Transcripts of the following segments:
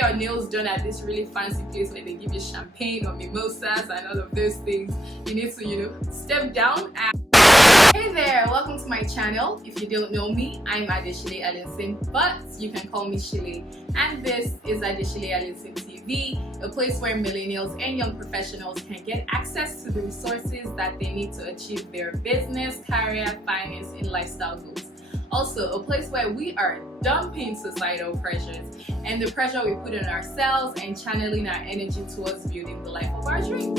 your nails done at this really fancy place where they give you champagne or mimosas and all of those things, you need to, step down and... Hey there, welcome to my channel. If you don't know me, I'm Adeshile Allinson, but you can call me Shile. And this is Adeshile Allinson TV, a place where millennials and young professionals can get access to the resources that they need to achieve their business, career, finance, and lifestyle goals. Also, a place where we are dumping societal pressures and the pressure we put on ourselves and channeling our energy towards building the life of our dreams.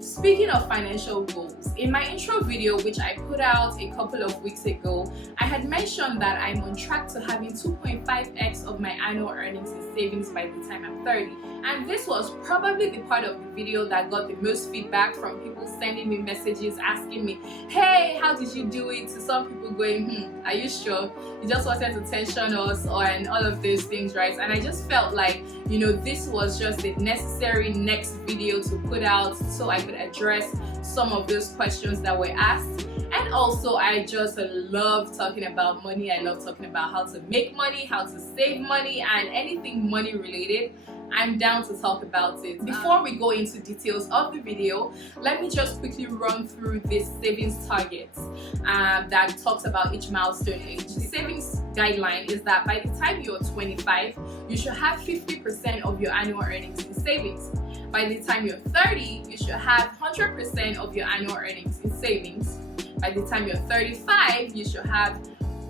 Speaking of financial goals, in my intro video, which I put out a couple of weeks ago, I had mentioned that I'm on track to having 2.5x of my annual earnings and savings by the time I'm 30. And this was probably the part of the video that got the most feedback from people sending me messages asking me, hey, how did you do it? To some people going, are you sure? You just wanted to tension us and all of those things, right? And I just felt like, this was just the necessary next video to put out so I could address some of those questions that were asked. And also, I just love talking about money. I love talking about how to make money, how to save money, and anything money related. I'm down to talk about it. Before we go into details of the video, let me just quickly run through this savings targets that talks about each milestone age. The savings guideline is that by the time you're 25, you should have 50% of your annual earnings in savings. By the time you're 30, you should have 100% of your annual earnings in savings. By the time you're 35, you should have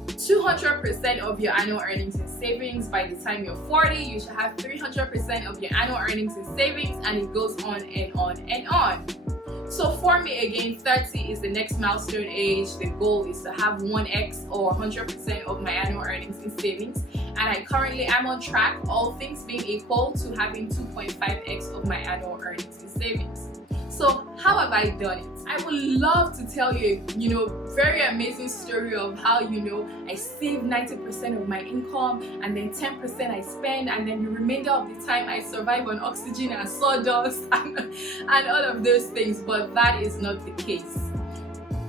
200% of your annual earnings in savings. By the time you're 40, you should have 300% of your annual earnings in savings, and it goes on and on and on. So for me, again, 30 is the next milestone age. The goal is to have 1x or 100% of my annual earnings in savings, and I currently am on track, all things being equal, to having 2.5x of my annual earnings in savings. So how have I done it? I would love to tell you a very amazing story of how I save 90% of my income, and then 10% I spend, and then the remainder of the time I survive on oxygen and sawdust and all of those things. But that is not the case.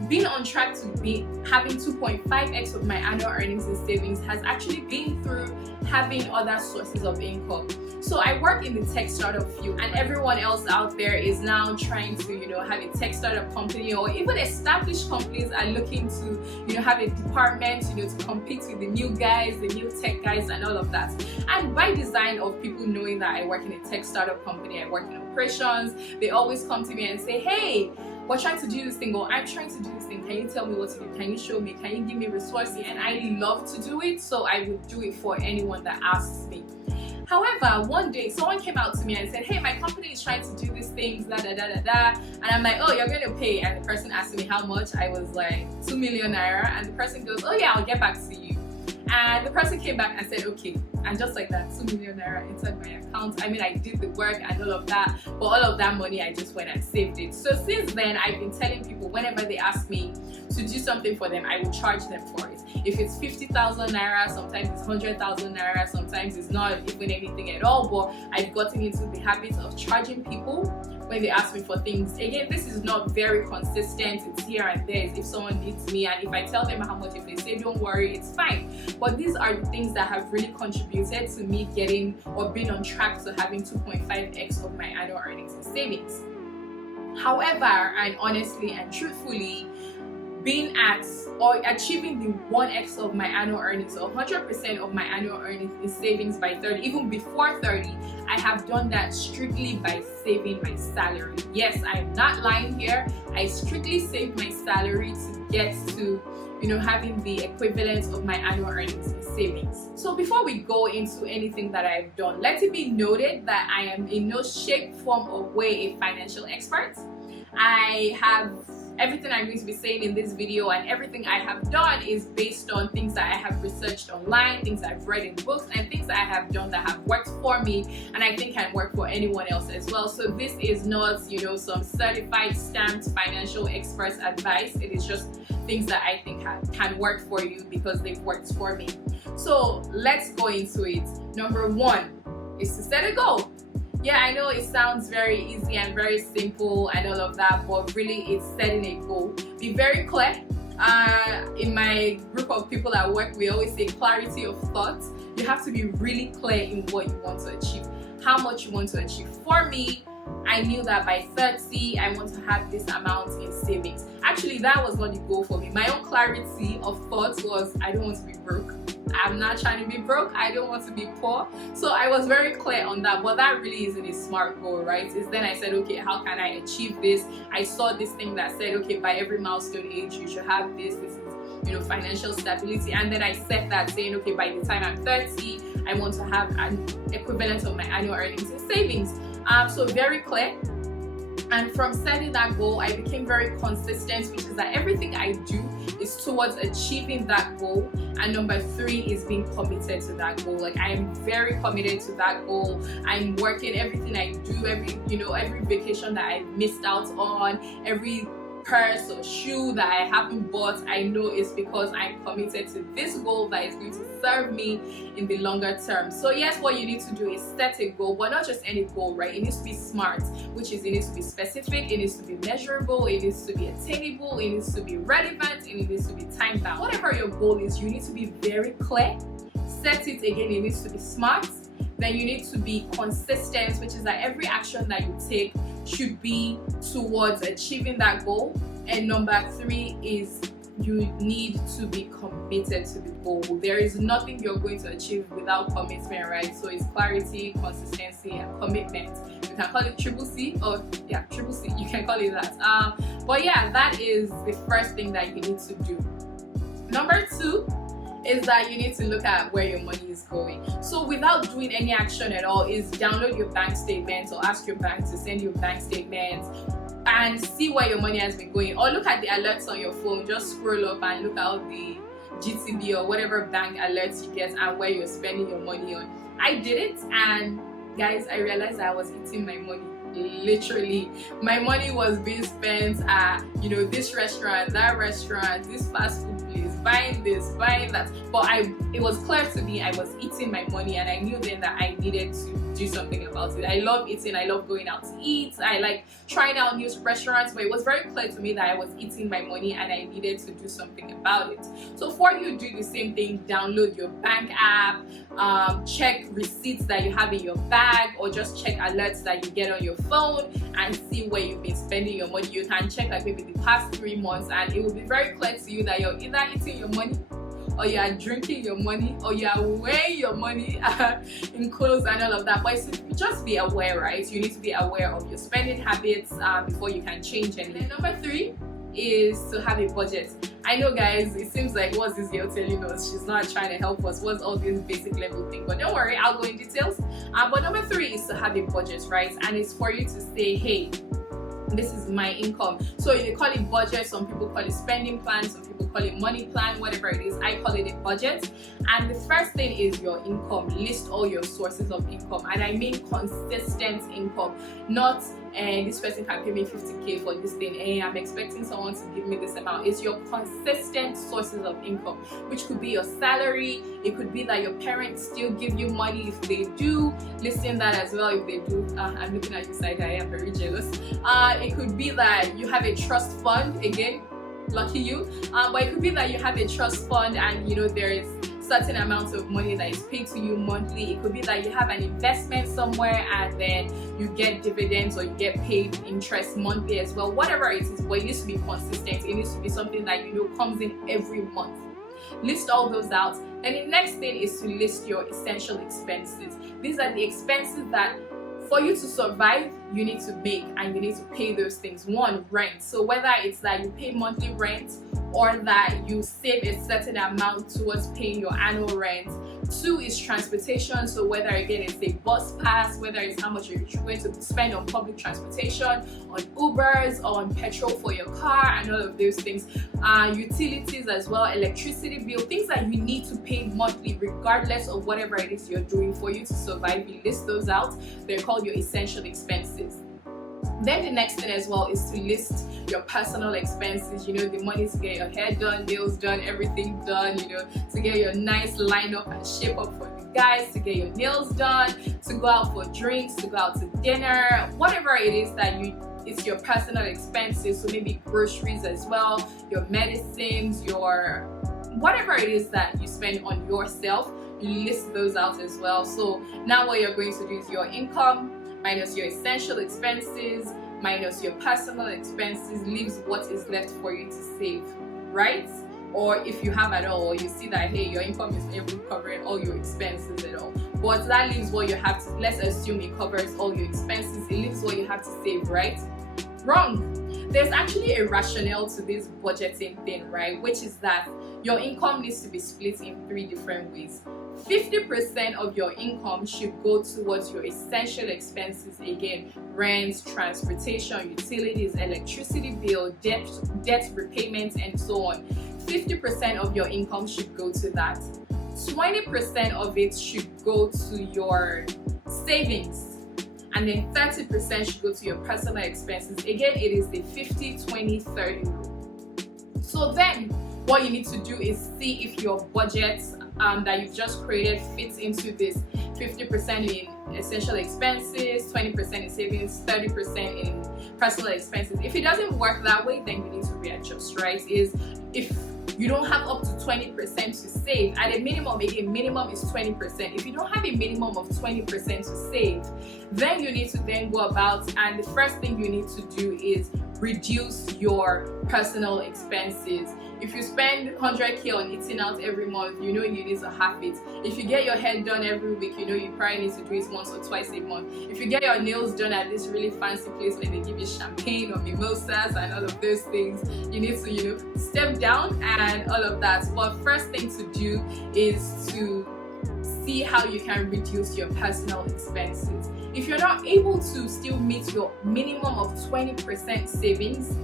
Being on track to be having 2.5x of my annual earnings and savings has actually been through having other sources of income. So I work in the tech startup field, and everyone else out there is now trying to have a tech startup company, or even established companies are looking to have a department to compete with the new guys, the new tech guys, and all of that. And by design of people knowing that I work in a tech startup company, I work in operations, they always come to me and say, hey, we're trying to do this thing, or I'm trying to do this thing, can you tell me what to do, can you show me, can you give me resources? And I love to do it, so I would do it for anyone that asks me. However, one day someone came out to me and said, hey, my company is trying to do these things, da da da da da, and I'm like, oh, you're going to pay? And the person asked me how much. I was like, 2 million naira, and the person goes, oh yeah, I'll get back to you. And the person came back and said, okay, and just like that, 2 million naira inside my account. I mean, I did the work and all of that, but all of that money, I just went and saved it. So since then, I've been telling people whenever they ask me to do something for them, I will charge them for it. If it's 50,000 naira, sometimes it's 100,000 naira, sometimes it's not even anything at all, but I've gotten into the habit of charging people when they ask me for things. Again, this is not very consistent, it's here and there. It's if someone needs me, and if I tell them how much, if they say don't worry, it's fine. But these are the things that have really contributed to me getting or being on track to having 2.5x of my annual earnings and savings. However, and honestly and truthfully, being at or achieving the 1x of my annual earnings, or 100% of my annual earnings in savings by 30, even before 30, I have done that strictly by saving my salary. Yes, I am not lying here. I strictly save my salary to get to having the equivalent of my annual earnings in savings. So before we go into anything that I've done, let it be noted that I am in no shape, form, or way a financial expert. I have everything I'm going to be saying in this video, and everything I have done is based on things that I have researched online, things I've read in books, and things that I have done that have worked for me and I think can work for anyone else as well. So this is not some certified stamped financial expert's advice. It is just things that I think can work for you because they've worked for me. So let's go into it. Number one is to set a goal. Yeah, I know it sounds very easy and very simple and all of that, but really it's setting a goal. Be very clear In my group of people at work, we always say clarity of thought. You have to be really clear in what you want to achieve, how much you want to achieve. For me, I knew that by 30 I want to have this amount in savings. Actually, that was not the goal for me. My own clarity of thought was, I don't want to be broke. I'm not trying to be broke. I don't want to be poor. So I was very clear on that, but that really isn't a smart goal, right? It's then I said, okay, how can I achieve this? I saw this thing that said, okay, by every milestone age you should have this is, financial stability. And then I set that saying, okay, by the time I'm 30 I want to have an equivalent of my annual earnings in savings. So very clear. And from setting that goal, I became very consistent, which is that everything I do is towards achieving that goal. And number 3 is being committed to that goal. Like, I am very committed to that goal. I'm working everything I do, every vacation that I missed out on, every purse or shoe that I haven't bought, I know it's because I'm committed to this goal that is going to serve me in the longer term. So yes, what you need to do is set a goal, but not just any goal, right? It needs to be SMART, which is it needs to be specific, it needs to be measurable, it needs to be attainable, it needs to be relevant, and it needs to be time bound. Whatever your goal is, you need to be very clear. Set it again, it needs to be SMART. Then you need to be consistent, which is that every action that you take should be towards achieving that goal. And number 3 is you need to be committed to the goal. There is nothing you're going to achieve without commitment, right? So it's clarity, consistency, and commitment. You can call it triple C, or yeah, triple C, you can call it that. But yeah, that is the first thing that you need to do. Number 2 is that you need to look at where your money is going. So without doing any action at all, is download your bank statements or ask your bank to send you bank statements and see where your money has been going, or look at the alerts on your phone. Just scroll up and look at the GTB or whatever bank alerts you get and where you're spending your money on. I did it, and guys, I realized I was eating my money. Literally, my money was being spent at this restaurant, that restaurant, this fast food place, buying this, buying that. But it was clear to me I was eating my money, and I knew then that I needed to do something about it. I love eating, I love going out to eat, I like trying out new restaurants, but it was very clear to me that I was eating my money and I needed to do something about it. So for you, do the same thing. Download your bank app, check receipts that you have in your bag, or just check alerts that you get on your phone and see where you've been spending your money. You can check like maybe the past 3 months, and it will be very clear to you that you're either eating your money, or you are drinking your money, or you are weighing your money in clothes and all of that. But just be aware, right? You need to be aware of your spending habits before you can change anything. Number 3 is to have a budget. I know, guys, it seems like, what's this girl telling us? She's not trying to help us. What's all this basic level thing? But don't worry, I'll go in details. But number 3 is to have a budget, right? And it's for you to say, hey, this is my income. So you call it budget, some people call it spending plan, some people call it money plan, whatever it is. I call it a budget. And the first thing is your income. List all your sources of income, and I mean consistent income, not this person can pay me 50k for this thing, I'm expecting someone to give me this amount. It's your consistent sources of income, which could be your salary. It could be that your parents still give you money. If they do, listen that as well. If they do, I'm looking at you side, I am very jealous. It could be that you have a trust fund, again, lucky you. But it could be that you have a trust fund and there is certain amounts of money that is paid to you monthly. It could be that you have an investment somewhere and then you get dividends or you get paid interest monthly as well. Whatever it is, but it needs to be consistent. It needs to be something that comes in every month. List all those out. And the next thing is to list your essential expenses. These are the expenses that for you to survive, you need to make, and you need to pay those things. 1, rent. So whether it's that you pay monthly rent or that you save a certain amount towards paying your annual rent. 2 is transportation. So whether again it's a bus pass, whether it's how much you're going to spend on public transportation, on Ubers, on petrol for your car, and all of those things. Utilities as well, electricity bill, things that you need to pay monthly regardless of whatever it is you're doing for you to survive. You list those out. They're called your essential expenses. Then the next thing as well is to list your personal expenses, the money to get your hair done, nails done, everything done, to get your nice lineup and shape up for the guys, to get your nails done, to go out for drinks, to go out to dinner, whatever it is that you it's your personal expenses, so maybe groceries as well, your medicines, your whatever it is that you spend on yourself, you list those out as well. So now what you're going to do is your income minus your essential expenses minus your personal expenses leaves what is left for you to save, right? Or if you have at all, or you see that hey, your income is able to cover all your expenses at all, but that leaves what you have to, let's assume it covers all your expenses, it leaves what you have to save, right? Wrong. There's actually a rationale to this budgeting thing, right? Which is that your income needs to be split in 3 different ways. 50% of your income should go towards your essential expenses, again, rent, transportation, utilities, electricity bill, debt repayment, and so on. 50% of your income should go to that. 20% of it should go to your savings, and then 30% should go to your personal expenses. Again, it is the 50-20-30 rule. So then what you need to do is see if your budget that you've just created fits into this 50% in essential expenses, 20% in savings, 30% in personal expenses. If it doesn't work that way, then you need to readjust, right? Is if you don't have up to 20% to save, at a minimum, again, minimum is 20%. If you don't have a minimum of 20% to save, then you need to then go about, and the first thing you need to do is reduce your personal expenses. If you spend 100k on eating out every month, you know you need to half it. If you get your hair done every week, you know you probably need to do it once or twice a month. If you get your nails done at this really fancy place where they give you champagne or mimosas and all of those things, you need to, you know, step down and all of that. But first thing to do is to see how you can reduce your personal expenses. If you're not able to still meet your minimum of 20% savings,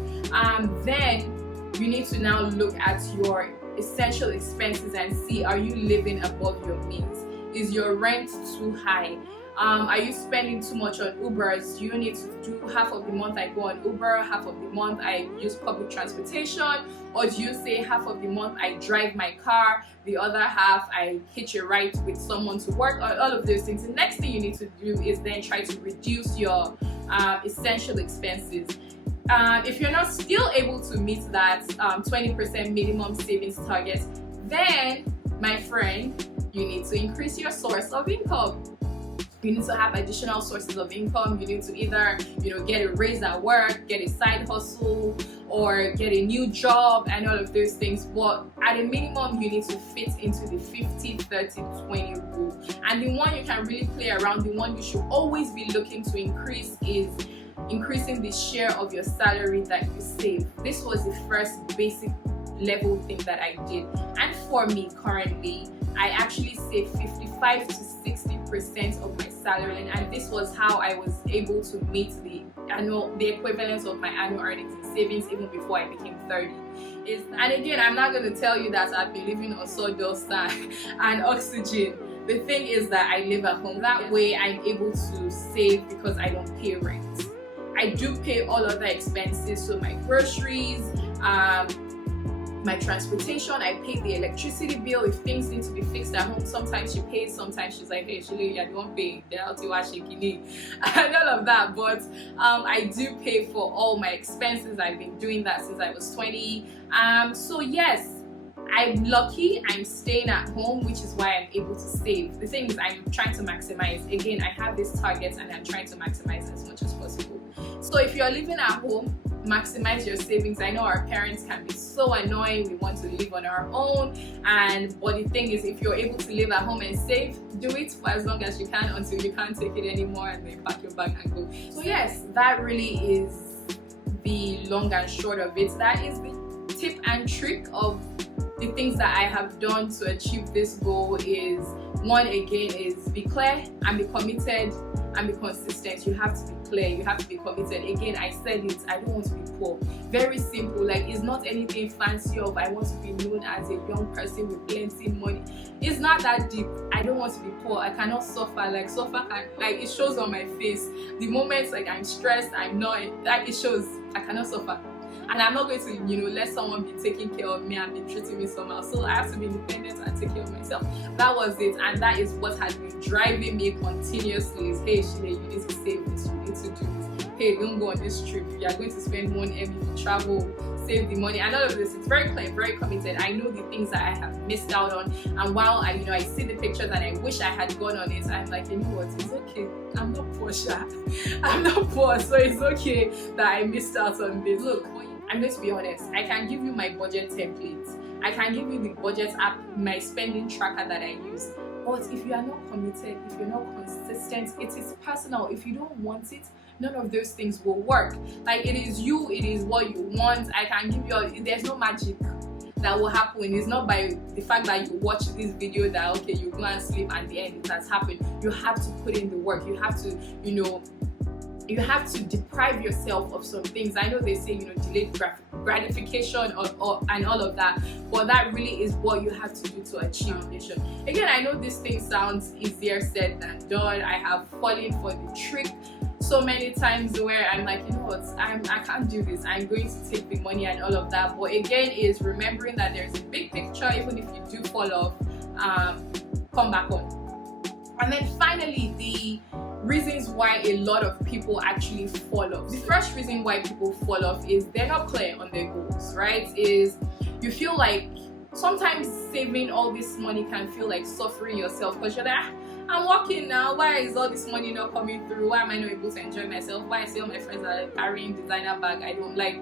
then you need to now look at your essential expenses and see, are you living above your means? Is your rent too high? Are you spending too much on Ubers? Do you need to do half of the month I go on Uber, half of the month I use public transportation? Or do you say half of the month I drive my car, the other half I hitch a ride with someone to work, or all of those things? The next thing you need to do is then try to reduce your essential expenses. If you're not still able to meet that 20% minimum savings target, then, my friend, you need to increase your source of income. You need to have additional sources of income. You need to either, you know, get a raise at work, get a side hustle, or get a new job and all of those things. But at a minimum, you need to fit into the 50-30-20 rule. And the one you can really play around, the one you should always be looking to increase, is increasing the share of your salary that you save. This was the first basic level thing that I did. And for me currently, I actually save 55 to 60% of my salary, and this was how I was able to meet the equivalent of my annual earnings and savings even before I became 30. And again, I'm not going to tell you that I've been living on sawdust and oxygen. The thing is that I live at home. That way I'm able to save because I don't pay rent. I do pay all other expenses, so my groceries, my transportation, I pay the electricity bill. If things need to be fixed at home, sometimes she pays, sometimes she's like, hey, Shile, you don't pay, and all of that. But I do pay for all my expenses. I've been doing that since I was 20. So yes, I'm lucky. I'm staying at home, which is why I'm able to save. The thing is, I'm trying to maximize. Again, I have these targets and I'm trying to maximize as much as possible. So if you're living at home, maximize your savings. I know our parents can be so annoying. We want to live on our own, but the thing is, if you're able to live at home and save, do it for as long as you can until you can't take it anymore and then pack your bag and go. So yes, that really is the long and short of it. That is the tip and trick of the things that I have done to achieve this goal. Is one, again, is be clear and be committed and be consistent. You have to be clear, you have to be committed. Again, I said it, I don't want to be poor. Very simple. Like, it's not anything fancy of I want to be known as a young person with plenty money. It's not that deep. I don't want to be poor. I cannot suffer. Like, it shows on my face. The moments like I'm stressed, I'm not, like, it shows. I cannot suffer. And I'm not going to, you know, let someone be taking care of me and be treating me somehow. So I have to be independent and take care of myself. That was it, and that is what has been driving me continuously. Is, hey, Shile, you need to save this, you need to do this. hey, don't go on this trip, you are going to spend 1M if you travel, save the money, and all of this. It's very clear, very committed. I know the things that I have missed out on, and while I see the pictures and I wish I had gone on it, I'm like, you know what, it's okay, I'm not poor, I'm not poor, so it's okay that I missed out on this. Look, I'm going to be honest, I can give you my budget templates, I can give you the budget app, my spending tracker that I use. But if you are not committed, if you're not consistent, it is personal. If you don't want it, none of those things will work. Like, it is you, it is what you want. I can give you, there's no magic that will happen. It's not by the fact that you watch this video that, okay, you go and sleep and the end it has happened. You have to put in the work. You have to, you have to deprive yourself of some things. I know they say, delayed gratification and all of that, but that really is what you have to do to achieve foundation. Again, I know this thing sounds easier said than done. I have fallen for the trick so many times where I'm like, you know what, I can't do this, I'm going to take the money and all of that. But again, is remembering that there's a big picture. Even if you do fall off, come back on. And then finally, the reasons why a lot of people actually fall off. The first reason why people fall off is they're not clear on their goals, right? Is you feel like sometimes saving all this money can feel like suffering yourself, because you're like, I'm working now, why is all this money not coming through? Why am I not able to enjoy myself? Why I see all my friends are carrying designer bag? I don't like.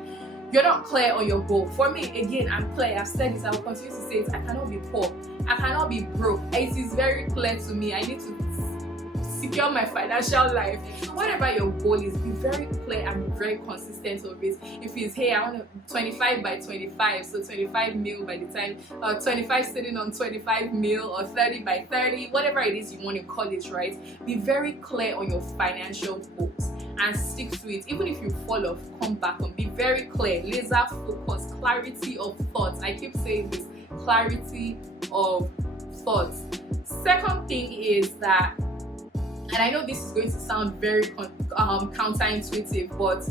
You're not clear on your goal. For me, again, I'm clear. I've said this, I will continue to say it. I cannot be poor, I cannot be broke. It is very clear to me. I need to secure my financial life. Whatever your goal is, be very clear and be very consistent of it. If it's, hey, I want 25 by 25, so 25 mil by the time, 25 sitting on 25 mil, or 30 by 30, whatever it is you want to call it, right? Be very clear on your financial goals and stick to it. Even if you fall off, come back on. Be very clear, laser focus, clarity of thoughts. I keep saying this, clarity of thoughts. Second thing is that, and I know this is going to sound very counterintuitive, but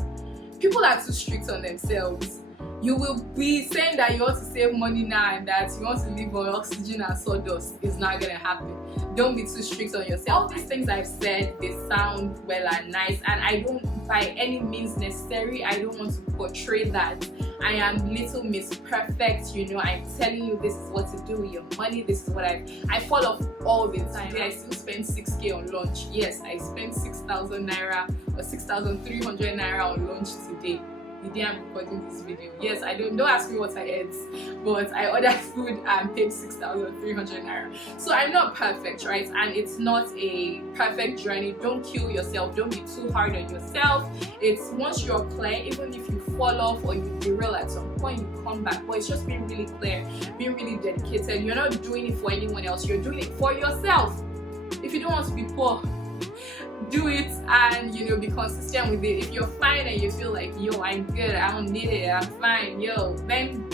people are too strict on themselves. You will be saying that you want to save money now and that you want to live on oxygen and sawdust. It's not going to happen. Don't be too strict on yourself. All these things I've said, they sound well and nice, and I don't by any means necessary, I don't want to portray that I am little Miss Perfect, I'm telling you this is what to do with your money, this is what I fall off all the time. I still spend 6k on lunch. Yes, I spent 6,000 naira or 6,300 naira on lunch today. The day I'm recording this video. Yes, don't ask me what I ate, but I ordered food and paid 6,300 naira. So I'm not perfect, right? And it's not a perfect journey. Don't kill yourself. Don't be too hard on yourself. It's once you're clear, even if you fall off or you derail at some point, you come back. But it's just being really clear, being really dedicated. You're not doing it for anyone else. You're doing it for yourself. If you don't want to be poor, do it and be consistent with it. If you're fine and you feel like, yo, I'm good, I don't need it, I'm fine, then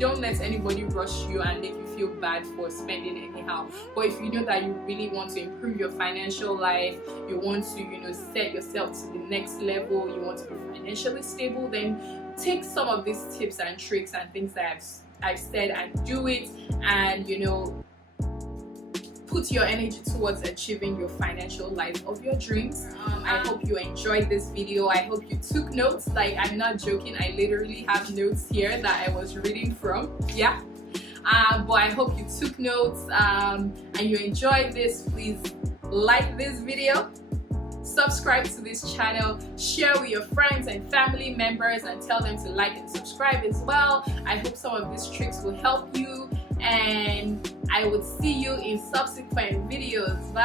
don't let anybody rush you and make you feel bad for spending anyhow. But if you know that you really want to improve your financial life, you want to set yourself to the next level, you want to be financially stable, then take some of these tips and tricks and things that I've said and do it, and put your energy towards achieving your financial life of your dreams. I hope you enjoyed this video. I hope you took notes. Like, I'm not joking, I literally have notes here that I was reading from. Yeah. But I hope you took notes and you enjoyed this. Please like this video, subscribe to this channel, share with your friends and family members, and tell them to like and subscribe as well. I hope some of these tricks will help you, and I would see you in subsequent videos. Bye.